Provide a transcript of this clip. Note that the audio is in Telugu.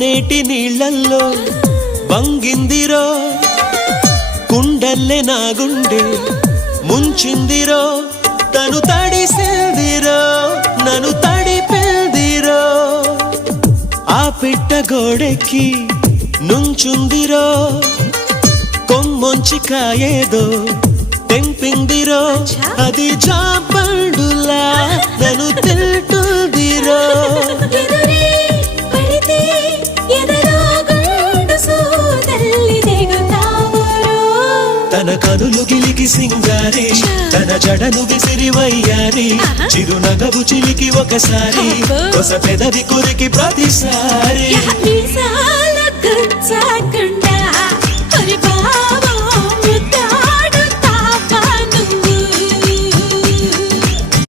కోనేటి నీళ్ళల్లో వంగిందిరో కుండల్లే నా గుండె ముంచిందిరో తను తడిసిందిరో నన్ను తడిపిందిరో ఆ పిట్ట గోడెక్కి నుంచుందిరో కొమ్మొంచి కాయేదో తెంపిందిరో అది జాపండులా నన్ను తింటుందిరో తన కనులు గిలికి సింగారి తన జడను విసిరి వయ్యారి చిరునగవు చిలికి ఒకసారి కొస పెదవి కురికి ప్రతిసారి